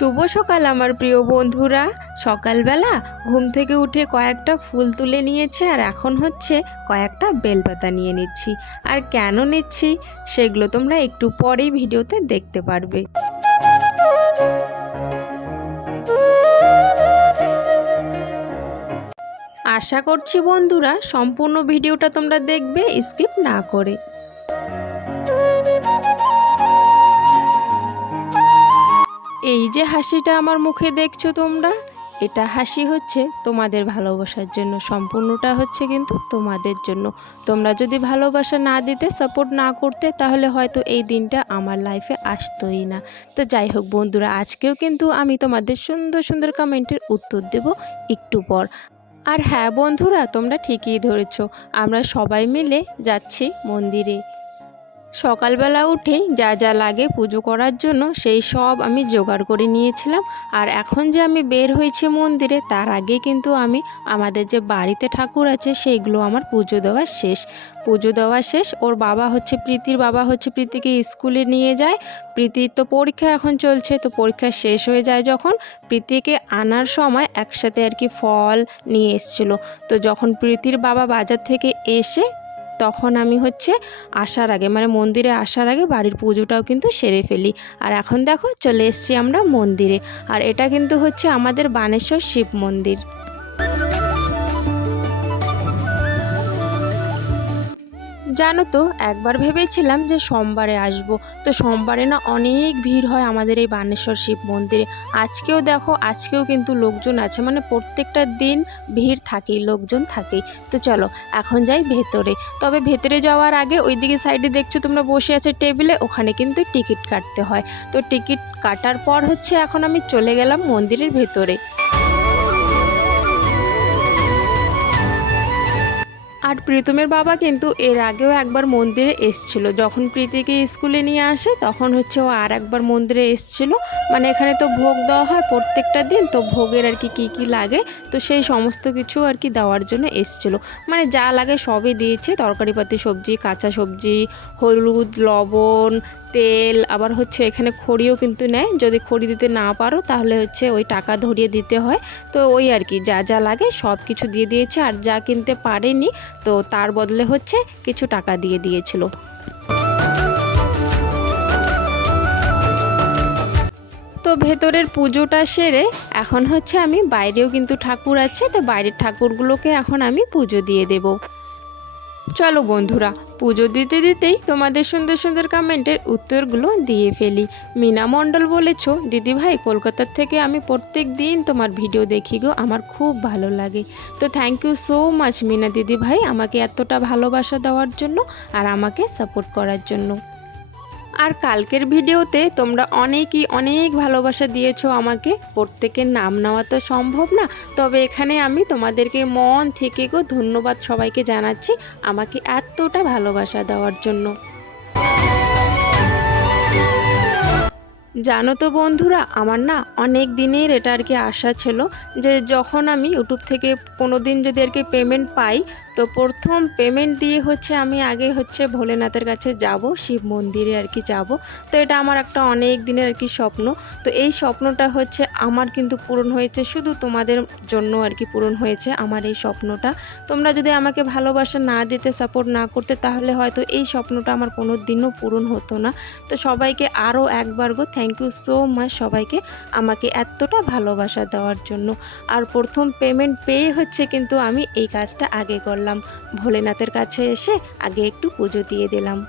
শুভ সকাল আমার প্রিয় বন্ধুরা। সকালবেলা ঘুম থেকে উঠে কয়েকটা ফুল তুলে নিয়েছে আর এখন হচ্ছে কয়েকটা বেলপাতা নিয়ে নিচ্ছি। আর কেন নিচ্ছি সেগুলো তোমরা একটু পরেই ভিডিওতে দেখতে পারবে। আশা করছি বন্ধুরা, সম্পূর্ণ ভিডিওটা তোমরা দেখবে, স্কিপ না করে। এই যে হাসিটা আমার মুখে দেখছ তোমরা, এটা হাসি হচ্ছে তোমাদের ভালোবাসার জন্য, সম্পূর্ণটা হচ্ছে কিন্তু তোমাদের জন্য। তোমরা যদি ভালোবাসা না দিতে সাপোর্ট না করতে, তাহলে হয়তো এই দিনটা আমার লাইফে আসতোই না। তো যাই হোক বন্ধুরা, আজকেও কিন্তু আমি তোমাদের সুন্দর সুন্দর কমেন্টের উত্তর দেব একটু পর। আর হ্যাঁ বন্ধুরা, তোমরা ঠিকই ধরেছ, আমরা সবাই মিলে যাচ্ছি মন্দিরে। সকালবেলা উঠেই যা যা লাগে পুজো করার জন্য সেই সব আমি জোগাড় করে নিয়েছিলাম। আর এখন যে আমি বের হয়েছি মন্দিরে, তার আগে কিন্তু আমি আমাদের যে বাড়িতে ঠাকুর আছে, সেইগুলো আমার পুজো দেওয়া শেষ। পুজো দেওয়া শেষ, ওর বাবা হচ্ছে প্রীতির বাবা হচ্ছে প্রীতিকে স্কুলে নিয়ে যায়। প্রীতির তো পরীক্ষা এখন চলছে, তো পরীক্ষা শেষ হয়ে যায় যখন প্রীতিকে আনার সময় একসাথে আর কি ফল নিয়ে এসেছিল। তো যখন প্রীতির বাবা বাজার থেকে এসে তখন আমি হচ্ছে আসার আগে মানে মন্দিরে আসার আগে বাড়ির পুজোটাও কিন্তু সেরে ফেলি। আর এখন দেখো চলে এসেছি আমরা মন্দিরে। আর এটা কিন্তু হচ্ছে আমাদের বানেশ্বর শিব মন্দির। জানো তো, একবার ভেবেছিলাম যে সোমবারে আসব। তো সোমবারে না অনেক ভিড় হয় আমাদের এই বানেশ্বর শিব মন্দিরে। আজকেও দেখো, আজকেও কিন্তু লোকজন আছে মানে প্রত্যেকটা দিন ভিড় থাকেই, লোকজন থাকেই। তো চলো, এখন যাই ভেতরে। তবে ভেতরে যাওয়ার আগে ওইদিকে সাইডে দেখছ তোমরা বসে আছে টেবিলে, ওখানে কিন্তু টিকিট কাটতে হয়। তো টিকিট কাটার পর হচ্ছে এখন আমি চলে গেলাম মন্দিরের ভেতরে। আর প্রীতমের বাবা কিন্তু এর আগেও একবার মন্দিরে এসছিল। যখন প্রীতিকে স্কুলে নিয়ে আসে, তখন হচ্ছে ও আর একবার মন্দিরে এসছিল। মানে এখানে তো ভোগ দেওয়া হয় প্রত্যেকটা দিন, তো ভোগের আর কি, কী কী লাগে? তো সেই সমস্ত কিছু আর কি দেওয়ার জন্য এসছিল। মানে যা লাগে সবই দিয়েছে। তরকারিপাতি সবজি, কাঁচা সবজি, হলুদ, লবণ তেল, আবার হচ্ছে এখানে খড়িও কিন্তু নেয়। যদি খড়ি দিতে না পারো, তাহলে হচ্ছে ওই টাকা ধরিয়ে দিতে হয়। তো ওই আর কি, যা যা লাগে সব কিছু দিয়ে দিয়েছে। আর যা কিনতে পারেনি, তো তার বদলে হচ্ছে কিছু টাকা দিয়ে দিয়েছিল। তো ভেতরের পুজোটা সেরে এখন হচ্ছে আমি বাইরেও কিন্তু ঠাকুর আছে। তো বাইরের ঠাকুরগুলোকে এখন আমি পুজো দিয়ে দেব। চলো বন্ধুরা, পুজো দিতে দিতেই তোমাদের সুন্দর সুন্দর কমেন্টের উত্তরগুলো দিয়ে ফেলি। মিনা মণ্ডল বলেছ দিদি ভাই কলকাতার থেকে আমি প্রত্যেক দিন তোমার ভিডিও দেখি গো, আমার খুব ভালো লাগে। তো thank you so much Mina দিদি ভাই আমাকে এতটা ভালোবাসা দেওয়ার জন্য আর আমাকে সাপোর্ট করার জন্য। আর কালকের ভিডিওতে তোমরা অনেকই অনেক ভালোবাসা দিয়েছ আমাকে। প্রত্যেকের নাম নেওয়া তো সম্ভব না, তবে এখানে আমি তোমাদেরকে মন থেকে গো ধন্যবাদ সবাইকে জানাচ্ছি আমাকে এতটা ভালোবাসা দেওয়ার জন্য। জানো তো বন্ধুরা, আমার না অনেক দিনের এটা আর কি আশা ছিল যে যখন আমি ইউটিউব থেকে কোনো দিন যদি আর কি পেমেন্ট পাই তো প্রথম পেমেন্ট দিয়ে হচ্ছে আমি আগে হচ্ছে ভোলেনাথের কাছে যাব, শিব মন্দিরে আর কি যাব। তো এটা আমার একটা অনেক দিনের আর কি স্বপ্ন। তো এই স্বপ্নটা হচ্ছে আমার কিন্তু পূরণ হয়েছে, শুধু তোমাদের জন্য আর কি পূরণ হয়েছে আমার এই স্বপ্নটা। তোমরা যদি আমাকে ভালোবাসা না দিতে সাপোর্ট না করতে, তাহলে হয়তো এই স্বপ্নটা আমার কোনো দিনও পূরণ হতো না। তো সবাইকে আরও একবার গো থ্যাংক ইউ সো মাচ সবাইকে আমাকে এতটা ভালোবাসা দেওয়ার জন্য। আর প্রথম পেমেন্ট পেয়ে হচ্ছে কিন্তু আমি এই কাজটা আগে করলাম। ভোলেনাথের কাছে এসে আগে একটু পুজো দিয়ে দিলাম।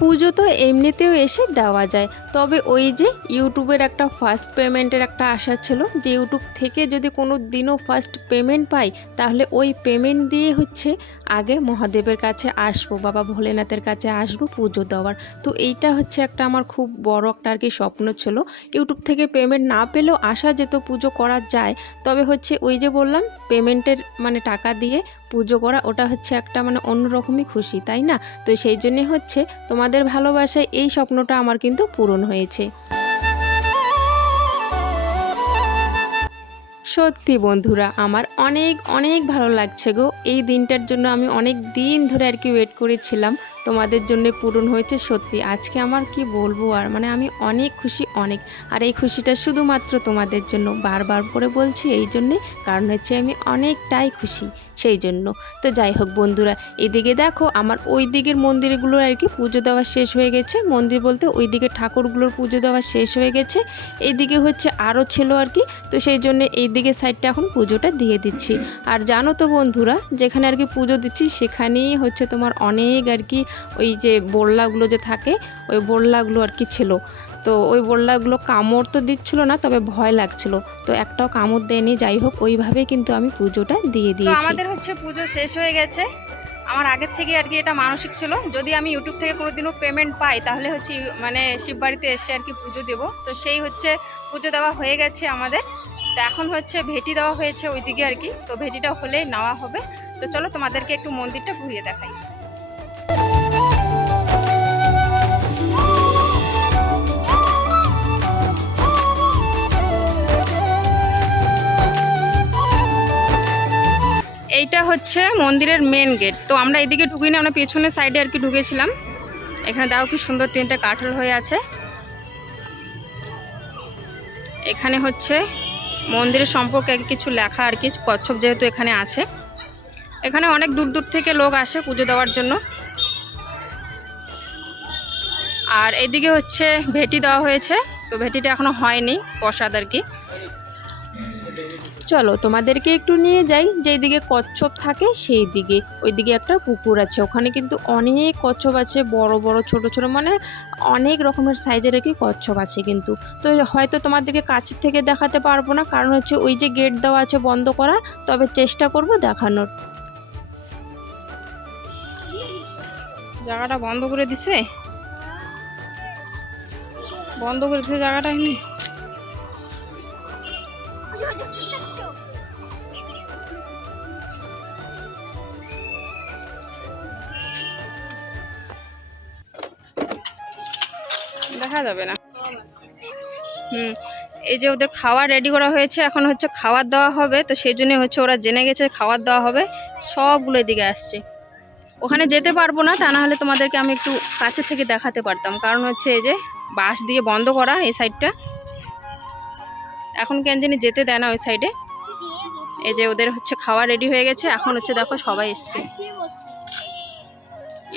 পুজো তো এমনিতেও এসে দেওয়া যায়। তবে ওই যে ইউটিউবের একটা ফার্স্ট পেমেন্টের একটা আশা ছিল যে ইউটিউব থেকে যদি কোনো দিনও ফার্স্ট পেমেন্ট পাই, তাহলে ওই পেমেন্ট দিয়ে হচ্ছে আগে মহাদেবের কাছে আসব, বাবা ভোলেনাথের কাছে আসব পুজো দেওয়ার। তো এইটা হচ্ছে একটা আমার খুব বড় একটা আর কি স্বপ্ন ছিল। ইউটিউব থেকে পেমেন্ট না পেলেও আসা যেত পুজো করা যায়, তবে হচ্ছে ওই যে বললাম পেমেন্টের মানে টাকা দিয়ে পুজো করা, ওটা হচ্ছে একটা মানে অন্যরকমই খুশি, তাই না? তো সেই জন্যে হচ্ছে তোমাদের ভালোবাসায় এই স্বপ্নটা আমার কিন্তু পূরণ হয়েছে। সত্যি বন্ধুরা, আমার অনেক অনেক ভালো লাগছে গো। এই দিনটার জন্য আমি অনেক দিন ধরে আর কি ওয়েট করেছিলাম। তোমাদের জন্য পূরণ হয়েছে সত্যি। আজকে আমার কি বলব আর? মানে আমি অনেক খুশি, অনেক। আর এই খুশিটা শুধুমাত্র তোমাদের জন্য। বারবার করে বলছি এই জন্যে, কারণ হচ্ছে আমি অনেকটাই খুশি সেই জন্য। তো যাই হোক বন্ধুরা, এদিকে দেখো আমার ওই দিকের মন্দিরগুলোর আর কি পুজো দেওয়া শেষ হয়ে গেছে। মন্দির বলতে ওই দিকে ঠাকুরগুলোর পুজো দেওয়া শেষ হয়ে গেছে। এইদিকে হচ্ছে আরও ছিল আর কি, তো সেই জন্য এই দিকে সাইডটা এখন পুজোটা দিয়ে দিচ্ছি। আর জানো তো বন্ধুরা, যেখানে আর কি পুজো দিচ্ছি সেখানেই হচ্ছে তোমার অনেক আর কি ওই যে বল্লাগুলো যে থাকে ওই বল্লাগুলো আর কি ছিল। তো ওই বল্লাগুলো কামড় তো দিচ্ছিল না তবে ভয় লাগছিল। তো একটাও কামড় দেয়নি যাই হোক ওইভাবেই কিন্তু আমি পুজোটা দিয়ে দিয়েছি। আমাদের হচ্ছে পুজো শেষ হয়ে গেছে। আমার আগের থেকে আর কি এটা মানসিক ছিল। যদি আমি ইউটিউব থেকে কোনোদিনও পেমেন্ট পাই তাহলে হচ্ছে মানে শিববাড়িতে এসে আর কি পুজো দেব। তো সেই হচ্ছে পুজো দেওয়া হয়ে গেছে আমাদের। তো এখন হচ্ছে ভেটি দেওয়া হয়েছে ওইদিকে আর কি। তো ভেটিটা হলে নেওয়া হবে। তো চলো তোমাদেরকে একটু মন্দিরটা ঘুরিয়ে দেখাই। এইটা হচ্ছে মন্দিরের মেন গেট তো আমরা এদিকে ঢুকিনি আমরা পেছনের সাইডে আর কি ঢুকেছিলাম। এখানে দেখো কি সুন্দর তিনটা কাঠল হয়ে আছে। এখানে হচ্ছে মন্দিরের সম্পর্কে কিছু লেখা আর কি, কচ্ছপ যেহেতু এখানে আছে। এখানে অনেক দূর দূর থেকে লোক আসে পুজো দেওয়ার জন্য। আর এদিকে হচ্ছে ভেটি দেওয়া হয়েছে, তো ভেটিটা এখনও হয়নি প্রসাদ আর কি। চলো তোমাদেরকে একটু নিয়ে যাই। যেই দিকে কচ্ছপ থাকে সেই দিকে ওই দিকে একটা পুকুর আছে। ওখানে কিন্তু অনেক কচ্ছপ আছে। বড় বড়, ছোট ছোট মানে অনেক রকমের সাইজের কি কচ্ছপ আছে কিন্তু। তো হয়তো তোমাদেরকে কাছের থেকে দেখাতে পারব না। কারণ হচ্ছে ওই যে গেট দেওয়া আছে বন্ধ করা। তবে চেষ্টা করব দেখানোর। জায়গাটা বন্ধ করে দিছে? বন্ধ করে দিছে জায়গাটা এমনি? দেখা যাবে না। হুম, এই যে ওদের খাবার রেডি করা হয়েছে, এখন হচ্ছে খাবার দেওয়া হবে, তো সেই জন্য হচ্ছে ওরা জেনে গেছে খাবার দেওয়া হবে, সবগুলো এদিকে আসছে। ওখানে যেতে পারব না, তা নাহলে তোমাদেরকে আমি একটু কাছের থেকে দেখাতে পারতাম। কারণ হচ্ছে এই যে বাস দিয়ে বন্ধ করা এই সাইডটা এখন কেন জানি যেতে দেয় না ওই সাইডে এই যে ওদের হচ্ছে খাওয়া রেডি হয়ে গেছে, এখন হচ্ছে দেখো সবাই এসছে।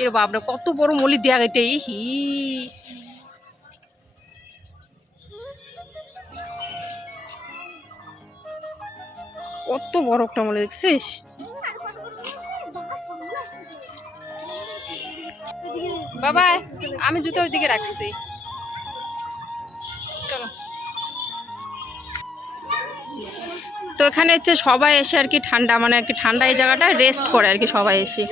এর বাপরে, কত বড় মলি দেয়া ই হি। কত বড় একটা মলে দেখছিস? বাবা, আমি জুতো ওইদিকে রাখছি। চলো। তো এখানে হচ্ছে সবাই এসে আর কি ঠান্ডা মানে আর কি ঠান্ডা এই জায়গাটা রেস্ট করে আর কি সবাই এসে।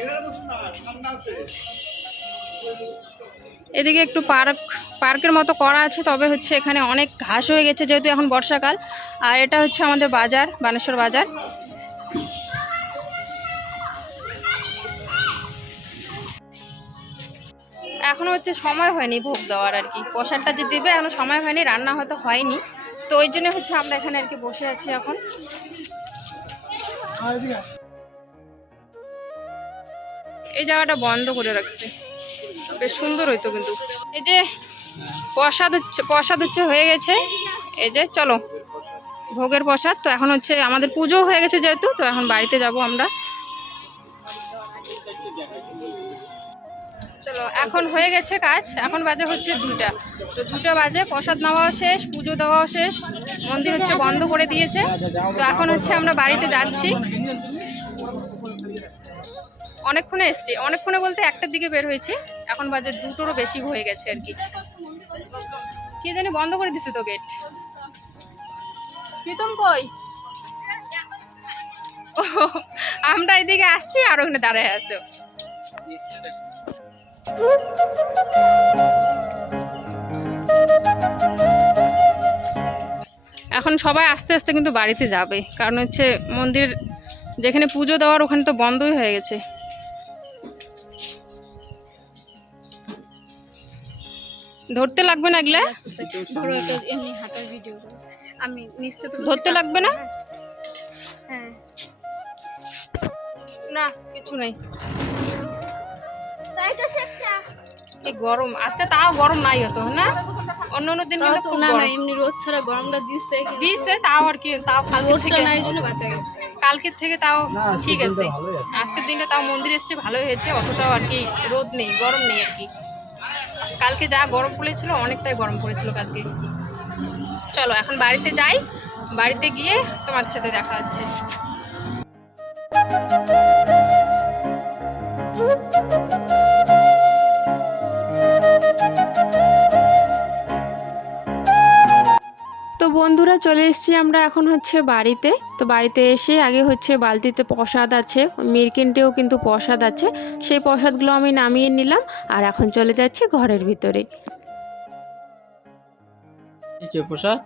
এদিকে একটু পার্ক পার্কের মতো করা আছে, তবে হচ্ছে এখানে অনেক ঘাস হয়ে গেছে যেহেতু এখন বর্ষাকাল। আর এটা হচ্ছে আমাদের বাজার, বানেশ্বর বাজার। এখনও হচ্ছে সময় হয়নি ভোগ দেওয়ার আর কি। প্রসাদটা যে দেবে, এখনও সময় হয়নি, রান্না হয়তো হয়নি। তো ওই জন্য হচ্ছে আমরা এখানে আর কি বসে আছি এখন। এই জায়গাটা বন্ধ করে রাখছে। বেশ সুন্দর হইতো কিন্তু। এই যে প্রসাদ হচ্ছে প্রসাদ হচ্ছে হয়ে গেছে। এই যে চলো, ভোগের প্রসাদ। তো এখন হচ্ছে আমাদের পুজো হয়ে গেছে যেহেতু, তো এখন বাড়িতে যাব আমরা। চলো, এখন হয়ে গেছে কাজ। এখন বাজে হচ্ছে দুটা। তো দুটো বাজে, প্রসাদ নেওয়াও শেষ, পুজো দেওয়াও শেষ। মন্দির হচ্ছে বন্ধ করে দিয়েছে। তো এখন হচ্ছে আমরা বাড়িতে যাচ্ছি। অনেকক্ষণে এসছি। অনেকক্ষণে বলতে একটার দিকে বের হয়েছি। এখন বাজে দুটোরও বেশি হয়ে গেছে আর কি। কি জানি বন্ধ করে দিছে তো গেট প্রীতম কই? আমরা এদিকে আসছি আর ওখানে দাঁড়ায় আছে। এখন সবাই আস্তে আস্তে কিন্তু বাড়িতে যাবে। কারণ হচ্ছে মন্দির যেখানে পুজো দেওয়ার ওখানে তো বন্ধই হয়ে গেছে। ধরতে লাগবে না এগুলা? ধরো এটা এমনি হাঁটার ভিডিও আমি নিচতে তো ধরতে লাগবে না? হ্যাঁ। না কিছু নেই। তাই তো সেটা গরম আজকে তাও গরম নাই হতো না? অন্য অন্য দিন কিন্তু খুব না না গরম। এমনি রোদ ছাড়া গরমটা দিছে। তাও আর কি তাও কালকে থেকে। নাই জন্য বাঁচা গেছে। কালকের থেকে তাও ঠিক আছে। আজকের দিনটা তাও মন্দির এসছে ভালোই হয়েছে অতটাও আর কি রোদ নেই গরম নেই আর কি। কালকে যা গরম পড়েছিল, অনেকটাই গরম পড়েছিল কালকে। চলো, এখন বাড়িতে যাই। বাড়িতে গিয়ে তোমাদের সাথে দেখা হচ্ছে। চলে এসেছি আমরা এখন হচ্ছে বাড়িতে। তো বাড়িতে এসে আগে হচ্ছে বালতিতে প্রসাদ আছে মিরকিনটেও কিন্তু প্রসাদ আছে। সেই প্রসাদগুলো আমি নামিয়ে নিলাম আর এখন চলে যাচ্ছি ঘরের ভিতরে। প্রসাদ।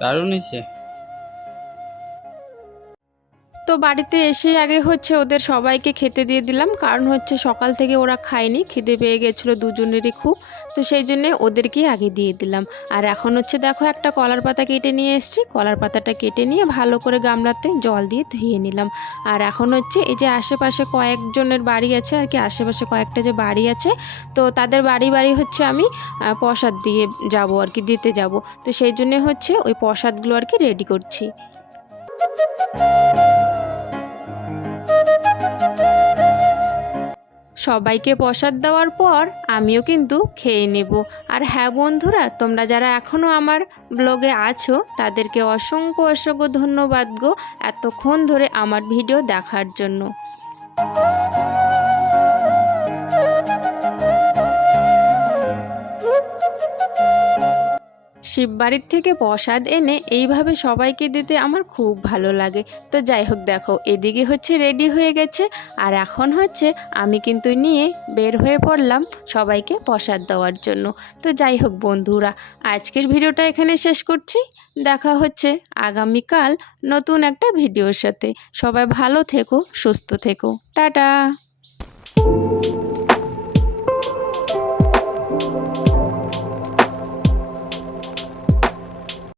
দারুণ নিচে তো বাড়িতে এসে আগে হচ্ছে ওদের সবাইকে খেতে দিয়ে দিলাম। কারণ হচ্ছে সকাল থেকে ওরা খায়নি, খিদে পেয়ে গেছিল দুজনেরই খুব। তো সেই জন্যে ওদেরকেই আগে দিয়ে দিলাম। আর এখন হচ্ছে দেখো একটা কলার পাতা কেটে নিয়ে এসেছি। কলার পাতাটা কেটে নিয়ে ভালো করে গামলাতে জল দিয়ে ধুয়ে নিলাম। আর এখন হচ্ছে এই যে আশেপাশে কয়েকজনের বাড়ি আছে আর কি, আশেপাশে কয়েকটা যে বাড়ি আছে, তো তাদের বাড়ি বাড়ি হচ্ছে আমি প্রসাদ দিয়ে যাব আর কি, দিতে যাব। তো সেই জন্যে হচ্ছে ওই প্রসাদগুলো আর কি রেডি করছি। সবাইকে প্রসাদ দেওয়ার পর আমিও কিন্তু খেয়ে নেব। আর হ্যাঁ বন্ধুরা, তোমরা যারা এখনও আমার ব্লগে আছো, তাদেরকে অসংখ্য অসংখ্য ধন্যবাদ গো এতক্ষণ ধরে আমার ভিডিও দেখার জন্য। শিববাড়ির থেকে প্রসাদ এনে এইভাবে সবাইকে দিতে আমার খুব ভালো লাগে। তো যাই হোক দেখো, এদিকে হচ্ছে রেডি হয়ে গেছে। আর এখন হচ্ছে আমি কিন্তু নিয়ে বের হয়ে পড়লাম সবাইকে প্রসাদ দেওয়ার জন্য। তো যাই হোক বন্ধুরা, আজকের ভিডিওটা এখানে শেষ করছি। দেখা হচ্ছে আগামীকাল নতুন একটা ভিডিওর সাথে। সবাই ভালো থেকো, সুস্থ থেকো। টাটা!